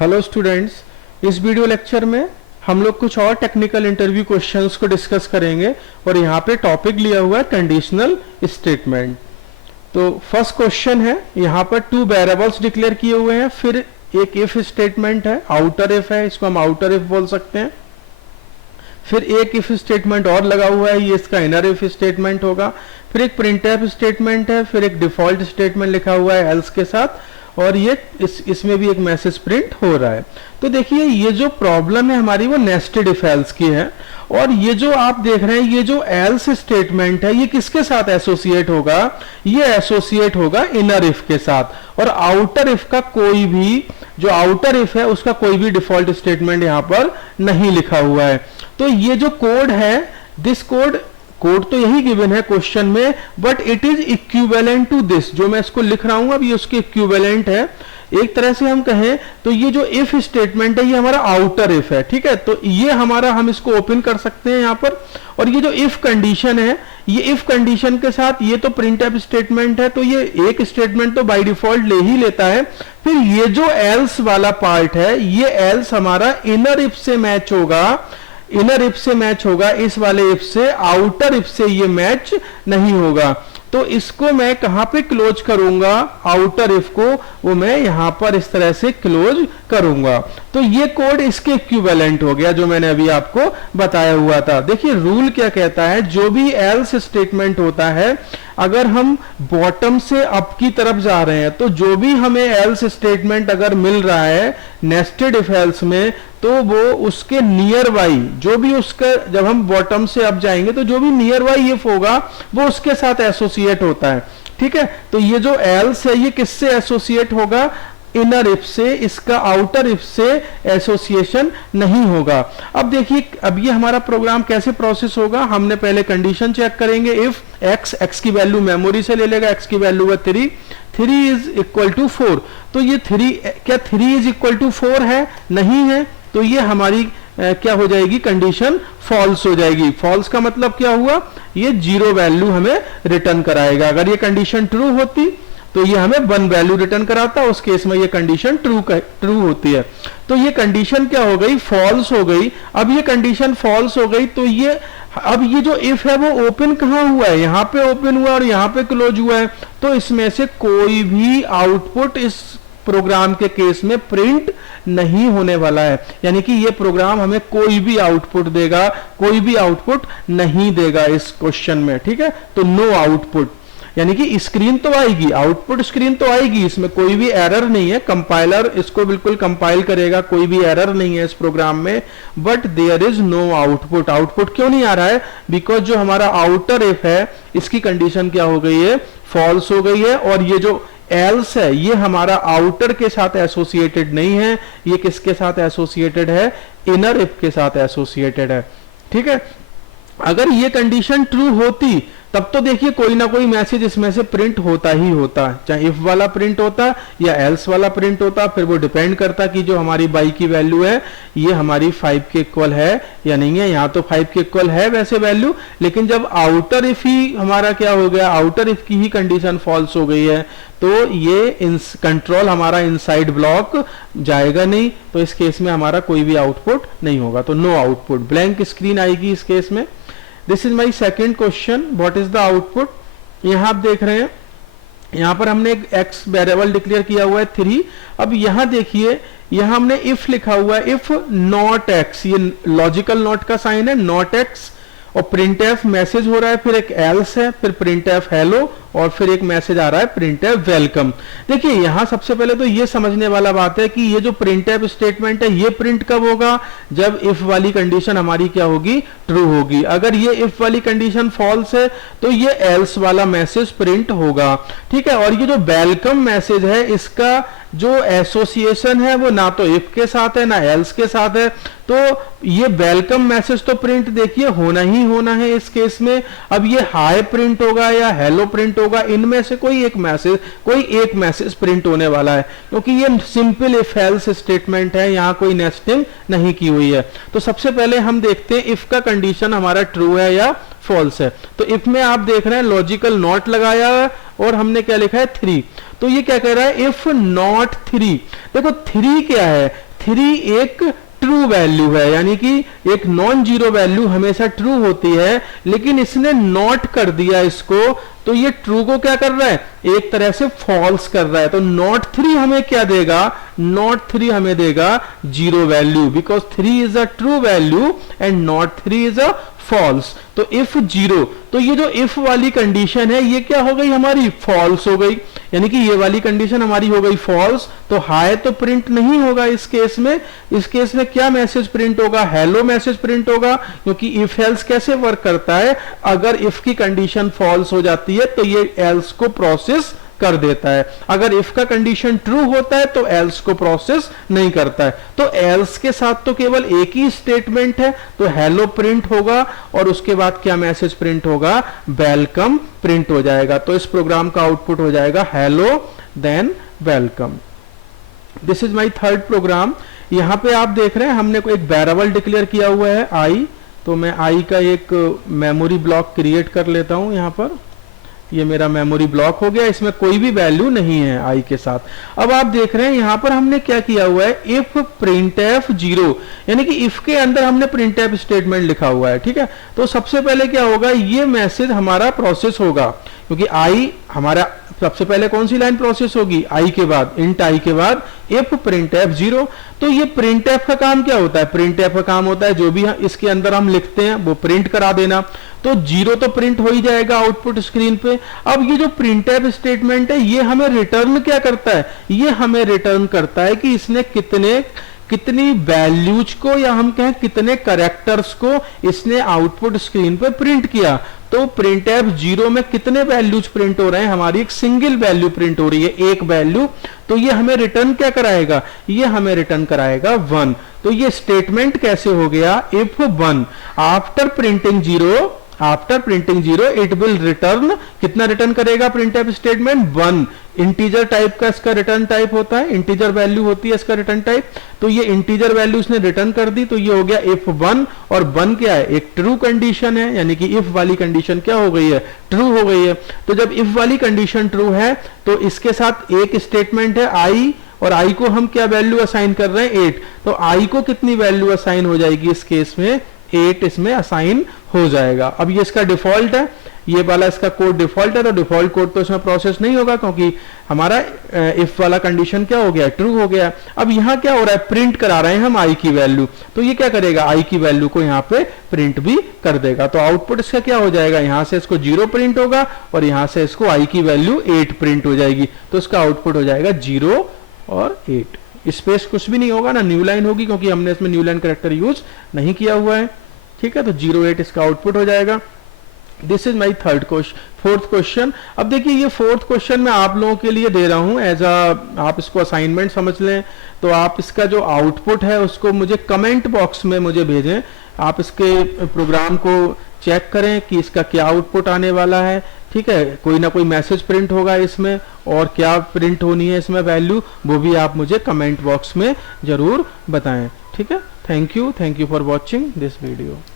Hello students, इस video lecture में हम लोग कुछ और टेक्निकल इंटरव्यू क्वेश्चंस को डिस्कस करेंगे और यहाँ पे टॉपिक लिया हुआ है कंडीशनल स्टेटमेंट। तो फर्स्ट क्वेश्चन है, यहाँ पर टू वेरिएबल्स डिक्लेयर किए हुए हैं, फिर एक इफ स्टेटमेंट है, आउटर इफ है, इसको हम आउटर इफ बोल सकते हैं। फिर एक इफ स्टेटमेंट और लगा हुआ है, ये इसका इनर इफ स्टेटमेंट होगा। फिर एक प्रिंटफ स्टेटमेंट है, फिर एक डिफॉल्ट स्टेटमेंट लिखा हुआ है एल्स के साथ, और ये इसमें भी एक मैसेज प्रिंट हो रहा है। तो देखिए ये जो प्रॉब्लम है हमारी वो नेस्टेड इफ एल्स की है, और ये जो आप देख रहे हैं ये जो एल्स स्टेटमेंट है ये किसके साथ एसोसिएट होगा, ये एसोसिएट होगा इनर इफ के साथ। और आउटर इफ का कोई भी जो आउटर इफ है उसका कोई भी डिफॉल्ट स्टेटमेंट यहां पर नहीं लिखा हुआ है। तो ये जो कोड है, दिस कोड तो यही गिवन है क्वेश्चन में, but it is equivalent to this. जो मैं इसको लिख रहा हूं अब ये उसके इक्विवेलेंट है। एक तरह से हम कहें तो ये जो इफ स्टेटमेंट है ये हमारा आउटर इफ है, ठीक है। तो ये हमारा, हम इसको ओपन कर सकते हैं यहां पर। और ये जो इफ कंडीशन है, ये इफ कंडीशन के साथ ये तो प्रिंटफ स्टेटमेंट है, तो ये एक स्टेटमेंट तो बाय डिफॉल्ट ले ही लेता है। फिर ये जो एल्स वाला पार्ट है, ये एल्स हमारा इनर इफ से मैच होगा, इनर इफ से मैच होगा, इस वाले इफ से। आउटर इफ से ये मैच नहीं होगा। तो इसको मैं कहां पे क्लोज करूंगा, आउटर इफ को वो मैं यहां पर इस तरह से क्लोज करूंगा। तो ये कोड इसके इक्विवेलेंट हो गया जो मैंने अभी आपको बताया हुआ था। देखिए रूल क्या कहता है, जो भी एल्स स्टेटमेंट होता है, अगर हम बॉटम से अप की तरफ जा रहे हैं तो जो भी हमें एल्स स्टेटमेंट अगर मिल रहा है नेस्टेड इफ एल्स में, तो वो उसके नियर बाई, जो भी उसका, जब हम बॉटम से अप जाएंगे तो जो भी नियर बाई इफ होगा वो उसके साथ एसोसिएट होता है, ठीक है। तो ये जो एल्स है ये किससे एसोसिएट होगा, इनर इफ से। इसका आउटर इफ से एसोसिएशन नहीं होगा। अब देखिए अब ये हमारा प्रोग्राम कैसे प्रोसेस होगा। हमने पहले कंडीशन चेक करेंगे, इफ x की वैल्यू मेमोरी से ले लेगा, x की वैल्यू है 3 इज इक्वल टू 4। तो ये 3, क्या 3 इज इक्वल टू 4 है? नहीं है। तो ये हमारी क्या हो जाएगी, कंडीशन फॉल्स हो जाएगी। फॉल्स का मतलब क्या हुआ, ये 0 वैल्यू हमें रिटर्न कराएगा। अगर ये कंडीशन ट्रू होती तो ये हमें 1 वैल्यू रिटर्न कराता, उस केस में ये कंडीशन ट्रू होती है। तो ये कंडीशन क्या हो गई, फॉल्स हो गई। अब ये कंडीशन फॉल्स हो गई तो ये, अब ये जो इफ है वो ओपन कहां हुआ है, यहां पे ओपन हुआ और यहां पे क्लोज हुआ है। तो इसमें से कोई भी आउटपुट इस प्रोग्राम के केस में प्रिंट नहीं होने वाला है। यानी कि ये प्रोग्राम हमें कोई भी आउटपुट देगा, कोई भी आउटपुट नहीं देगा इस क्वेश्चन में, ठीक है। तो नो आउटपुट, यानी कि स्क्रीन तो आएगी, आउटपुट स्क्रीन तो आएगी, इसमें कोई भी एरर नहीं है। कंपाइलर इसको बिल्कुल कंपाइल करेगा, कोई भी एरर नहीं है इस प्रोग्राम में, but there is no output. Output क्यों नहीं आ रहा है, बिकॉज जो हमारा आउटर इफ है इसकी कंडीशन क्या हो गई है, फॉल्स हो गई है। और ये जो एल्स है ये हमारा आउटर के साथ एसोसिएटेड नहीं है, ये किसके साथ एसोसिएटेड है, इनर इफ के साथ एसोसिएटेड है, ठीक है। अगर ये कंडीशन ट्रू होती तब तो देखिए कोई ना कोई मैसेज इसमें से प्रिंट होता ही होता, चाहे इफ वाला प्रिंट होता या एल्स वाला प्रिंट होता। फिर वो डिपेंड करता कि जो हमारी बाई की वैल्यू है ये हमारी 5 के इक्वल है या नहीं है। यहाँ तो 5 के इक्वल है वैसे वैल्यू, लेकिन जब आउटर इफ ही हमारा क्या हो गया, आउटर इफ की ही कंडीशन फॉल्स हो गई है, तो ये कंट्रोल हमारा इनसाइड ब्लॉक जाएगा नहीं। तो इस केस में हमारा कोई भी आउटपुट नहीं होगा, तो नो आउटपुट, ब्लैंक स्क्रीन आएगी इस केस में। This is my second question, what is the output. यहां आप देख रहे हैं, यहां पर हमने एक एक्स वेरिएबल डिक्लेयर किया हुआ है 3। अब यहां देखिए, यहां हमने इफ लिखा हुआ है, इफ नॉट एक्स, ये लॉजिकल नॉट का साइन है, नॉट एक्स, और प्रिंटफ मैसेज हो रहा है, फिर एक एल्स है, फिर प्रिंटफ हेलो, और फिर एक मैसेज आ रहा है प्रिंटफ वेलकम। देखिए यहां सबसे पहले तो ये समझने वाला बात है कि ये जो प्रिंटफ स्टेटमेंट है ये प्रिंट कब होगा, जब इफ वाली कंडीशन हमारी क्या होगी, ट्रू होगी। अगर ये इफ वाली कंडीशन फॉल्स है तो ये एल्स वाला मैसेज प्रिंट होगा, ठीक है। और ये जो वेलकम मैसेज है इसका जो एसोसिएशन है वो ना तो इफ के साथ है ना एल्स के साथ है, तो ये वेलकम मैसेज तो प्रिंट देखिए होना ही होना है इस केस में। अब ये हाई प्रिंट होगा या हेलो प्रिंट होगा, इनमें से कोई एक मैसेज प्रिंट होने वाला है, क्योंकि ये सिंपल इफ एल्स स्टेटमेंट है, यहां कोई नेस्टिंग नहीं की हुई है। तो सबसे पहले हम देखते हैं इफ का कंडीशन हमारा ट्रू है या फॉल्स है। तो इफ में आप देख रहे हैं लॉजिकल नॉट लगाया है और हमने क्या लिखा है 3। तो ये क्या कह रहा है, इफ नॉट 3। देखो 3 क्या है, 3 एक ट्रू वैल्यू है, यानी कि एक नॉन जीरो वैल्यू हमेशा ट्रू होती है, लेकिन इसने नॉट कर दिया इसको, तो ये ट्रू को क्या कर रहा है, एक तरह से फॉल्स कर रहा है। तो नॉट 3 हमें क्या देगा, नॉट 3 हमें देगा zero value, because 3 is a true value and not 3 is a false. तो इफ जीरो, तो ये जो इफ वाली कंडीशन है ये क्या हो गई हमारी, फॉल्स हो गई, यानी कि ये वाली कंडीशन हमारी हो गई फॉल्स। तो हाई तो प्रिंट नहीं होगा इस केस में। इस केस में क्या मैसेज प्रिंट होगा, हेलो मैसेज प्रिंट होगा, क्योंकि इफ एल्स कैसे वर्क करता है, अगर इफ की कंडीशन फॉल्स हो जाती है तो ये एल्स को प्रोसेस कर देता है, अगर इफ का कंडीशन ट्रू होता है तो एल्स को प्रोसेस नहीं करता है। तो एल्स के साथ तो केवल एक ही स्टेटमेंट है, तो हेलो प्रिंट होगा और उसके बाद क्या मैसेज प्रिंट होगा, वेलकम प्रिंट हो जाएगा। तो इस प्रोग्राम का आउटपुट हो जाएगा hello then welcome. This is my third program. यहां पे आप देख रहे हैं हमने कोई एक वेरिएबल डिक्लेयर किया हुआ है आई, तो मैं आई का एक मेमोरी ब्लॉक क्रिएट कर लेता हूं। यहां पर ये मेरा मेमोरी ब्लॉक हो गया, इसमें कोई भी वैल्यू नहीं है आई के साथ। अब आप देख रहे हैं यहां पर हमने क्या किया हुआ है, इफ printf 0, यानी कि इफ के अंदर हमने printf स्टेटमेंट लिखा हुआ है, ठीक है। तो सबसे पहले क्या होगा, ये मैसेज हमारा प्रोसेस होगा, क्योंकि आई हमारा सबसे पहले कौन सी लाइन प्रोसेस होगी, आई के बाद, इंट आई के बाद इफ printf 0। तो ये printf का काम क्या होता है, printf का काम होता है जो भी इसके अंदर हम लिखते हैं वो प्रिंट करा देना। तो 0 तो प्रिंट हो ही जाएगा आउटपुट स्क्रीन पे। अब ये जो printf स्टेटमेंट है ये हमें रिटर्न क्या करता है, ये हमें रिटर्न करता है कि इसने कितनी वैल्यूज को, या हम कहें कितने करेक्टर्स को इसने आउटपुट स्क्रीन पे प्रिंट किया। तो printf 0 में कितने वैल्यूज प्रिंट हो रहे हैं, हमारी एक सिंगल वैल्यू प्रिंट हो रही है, एक वैल्यू। तो ये हमें रिटर्न क्या कराएगा, ये हमें रिटर्न कराएगा 1। तो ये स्टेटमेंट कैसे हो गया, if 1 after printing 0 it will return, कितना रिटर्न करेगा printf स्टेटमेंट, 1। इंटीजर टाइप का इसका रिटर्न टाइप होता है, इंटीजर वैल्यू होती है इसका रिटर्न टाइप। तो ये इंटीजर वैल्यू इसने रिटर्न कर दी, तो ये हो गया इफ 1। और 1 क्या है, एक ट्रू कंडीशन है, यानी कि इफ वाली कंडीशन क्या हो गई है, ट्रू हो गई है। तो जब इफ वाली कंडीशन ट्रू है तो इसके साथ एक स्टेटमेंट है आई, और आई को हम क्या वैल्यू असाइन कर रहे हैं, 8। तो आई को कितनी वैल्यू असाइन हो जाएगी इस केस में, 8 इसमें असाइन हो जाएगा। अब ये इसका डिफॉल्ट है, ये वाला इसका कोड डिफॉल्ट है, तो डिफॉल्ट कोड तो इसमें प्रोसेस नहीं होगा क्योंकि हमारा इफ वाला कंडीशन क्या हो गया, ट्रू हो गया। अब यहाँ क्या हो रहा है, प्रिंट करा रहे हैं हम आई की वैल्यू, तो ये क्या करेगा, आई की वैल्यू को यहाँ पे प्रिंट भी कर देगा। तो आउटपुट इसका क्या हो जाएगा, यहाँ से इसको 0 प्रिंट होगा और यहाँ से इसको आई की वैल्यू 8 प्रिंट हो जाएगी। तो इसका आउटपुट हो जाएगा 0 और 8। स्पेस कुछ भी नहीं होगा ना, न्यू लाइन होगी क्योंकि हमने इसमें न्यू लाइन कैरेक्टर यूज नहीं किया हुआ है, ठीक है। तो 0 8 इसका आउटपुट हो जाएगा। This is my fourth question. अब देखिए ये फोर्थ क्वेश्चन मैं आप लोगों के लिए दे रहा हूं एज आप इसको असाइनमेंट समझ लें। तो आप इसका जो आउटपुट है उसको मुझे कमेंट बॉक्स में मुझे भेजें। आप इसके प्रोग्राम को चेक करें कि इसका क्या आउटपुट आने वाला है, ठीक है। कोई ना कोई मैसेज प्रिंट होगा इसमें, और क्या प्रिंट होनी है इसमें वैल्यू, वो भी आप मुझे कमेंट बॉक्स में जरूर बताएं, ठीक है। Thank you for watching this video.